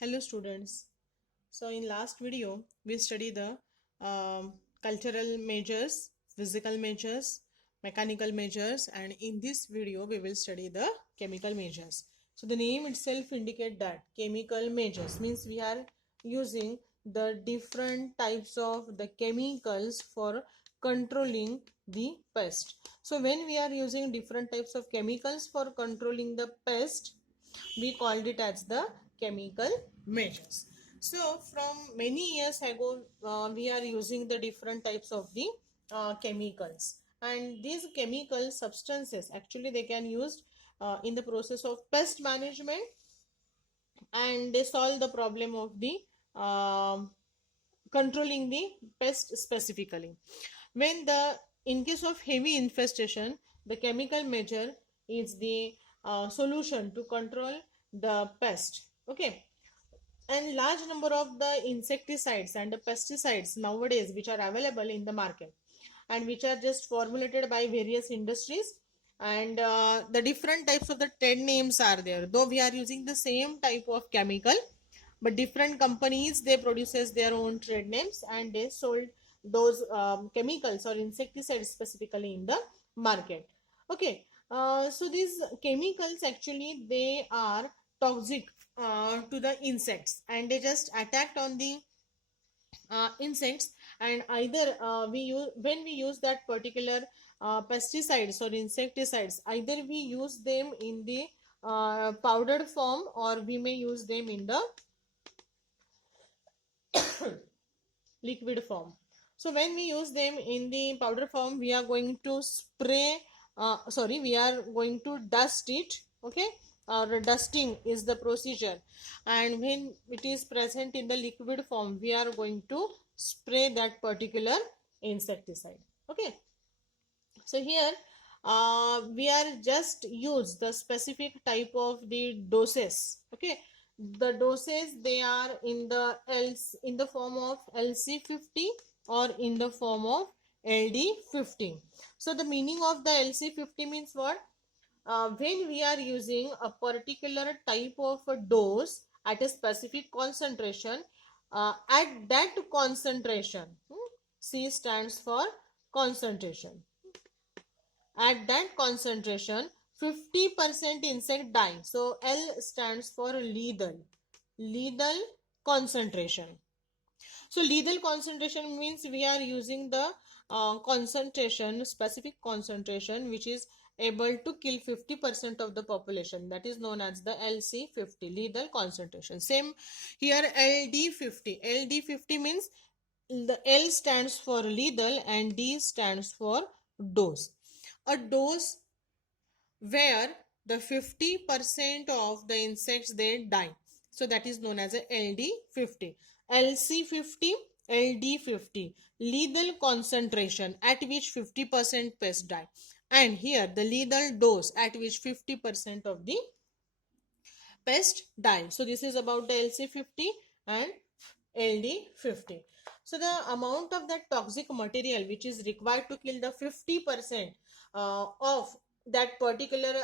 Hello students. So in last video we studied the cultural measures, physical measures, mechanical measures, and in this video we will study the chemical measures. So the name itself indicate that chemical measures means we are using the different types of the chemicals for controlling the pest. So when we are using different types of chemicals for controlling the pest, we called it as the chemical measures. So from many years ago, we are using the different types of the chemicals, and these chemical substances actually they can used in the process of pest management, and they solve the problem of the controlling the pest specifically. When the in case of heavy infestation, the chemical measure is the solution to control the pest. Okay, and large number of the insecticides and the pesticides nowadays which are available in the market and which are just formulated by various industries, and the different types of the trade names are there, though we are using the same type of chemical, but different companies they produces their own trade names and they sold those chemicals or insecticides specifically in the market. Okay, so these chemicals actually they are toxic to the insects, and they just attacked on the insects, and either we use when we use that particular pesticides or insecticides, either we use them in the powdered form or we may use them in the liquid form. So when we use them in the powder form, we are going to spray, we are going to dust it. Okay, or dusting is the procedure, and when it is present in the liquid form, we are going to spray that particular insecticide. Okay, so here we are just use the specific type of the doses. Okay, the doses they are in the in the form of LC50 or in the form of LD50. So the meaning of the LC50 means what? When we are using a particular type of a dose at a specific concentration, at that concentration, C stands for concentration, at that concentration 50% insect die. So L stands for lethal concentration. So lethal concentration means we are using the concentration, specific concentration which is able to kill 50% of the population, that is known as the LC50, lethal concentration. Same here, LD50. LD50 means the L stands for lethal and D stands for dose. A dose where the 50% of the insects they die, so that is known as a LD50. LC50, LD50, lethal concentration at which 50% pests die, and here the lethal dose at which 50% of the pest die. So this is about the LC50 and LD50. So the amount of that toxic material which is required to kill the 50% of that particular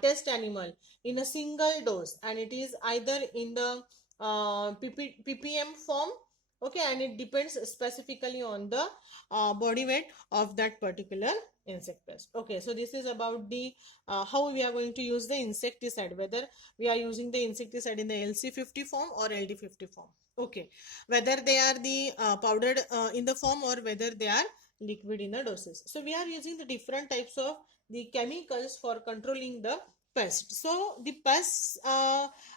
test animal in a single dose, and it is either in the ppm form. Okay, and it depends specifically on the body weight of that particular insect pest. Okay, so this is about the how we are going to use the insecticide, whether we are using the insecticide in the LC50 form or LD50 form. Okay, whether they are the powdered in the form or whether they are liquid in the doses. So we are using the different types of the chemicals for controlling the pest. So the pests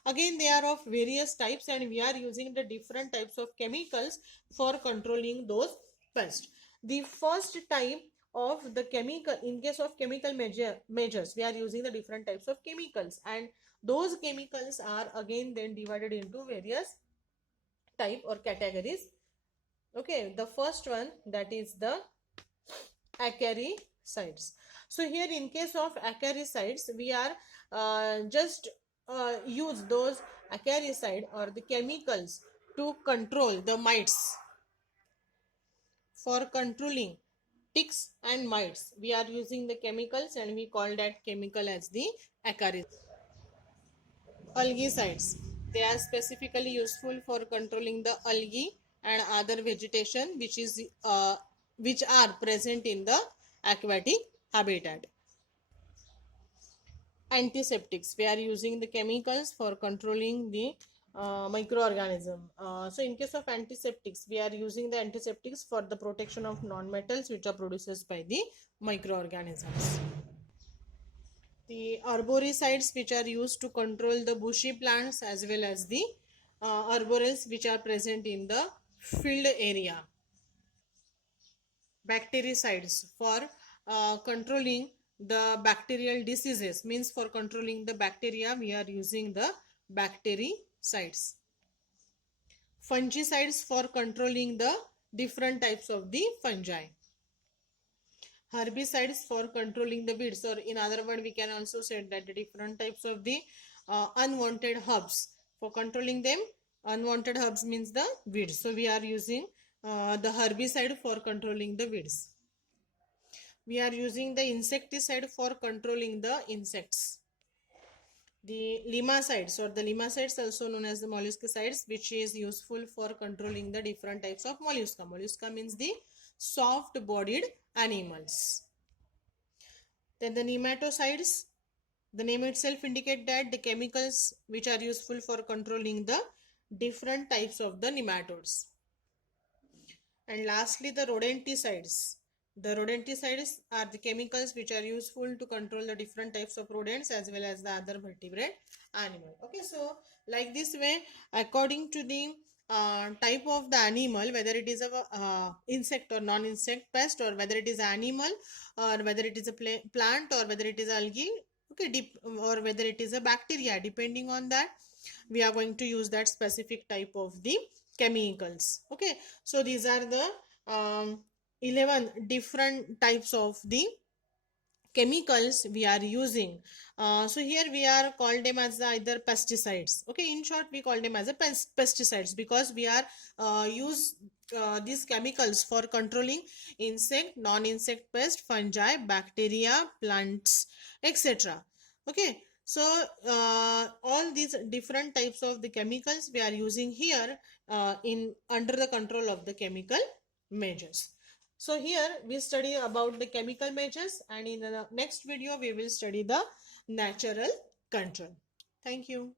again they are of various types, and we are using the different types of chemicals for controlling those pests. The first type of the chemical, in case of chemical measures, we are using the different types of chemicals, and those chemicals are again then divided into various type or categories. Okay, the first one, that is the acaricides. So here in case of acaricides, we are just use those acaricide or the chemicals to control the mites. For controlling ticks and mites, we are using the chemicals, and we call that chemical as the acaricides. Algicides. They are specifically useful for controlling the algae and other vegetation which are present in the aquatic habitat. Antiseptics, we are using the chemicals for controlling the microorganism. So in case of antiseptics, we are using the antiseptics for the protection of non-metals which are produced by the microorganisms. The arboricides, which are used to control the bushy plants as well as the arboreals which are present in the field area. Bactericides, for controlling the bacterial diseases, means for controlling the bacteria we are using the bactericides. Fungicides, for controlling the different types of the fungi. Herbicides, for controlling the weeds, or in other word we can also say that the different types of the unwanted herbs, for controlling them. Unwanted herbs means the weeds, so we are using the herbicide for controlling the weeds. We are using the insecticide for controlling the insects. The limicides, or the limicides also known as the molluscicides, which is useful for controlling the different types of mollusca. Mollusca means the soft bodied animals. Then the nematocides, the name itself indicate that the chemicals which are useful for controlling the different types of the nematodes. And lastly, the rodenticides. The rodenticides are the chemicals which are useful to control the different types of rodents as well as the other vertebrate animal. Okay, so like this way, according to the type of the animal, whether it is a insect or non-insect pest, or whether it is animal, or whether it is a plant, or whether it is algae, okay, or whether it is a bacteria, depending on that we are going to use that specific type of the chemicals. Okay, so these are the 11 different types of the chemicals we are using. So here we are called them as either pesticides. Okay, in short we call them as a pesticides, because we are use these chemicals for controlling insect, non-insect pest, fungi, bacteria, plants, etc. Okay, so all these different types of the chemicals we are using here in under the control of the chemical measures. So here we study about the chemical measures, and in the next video we will study the natural control. Thank you.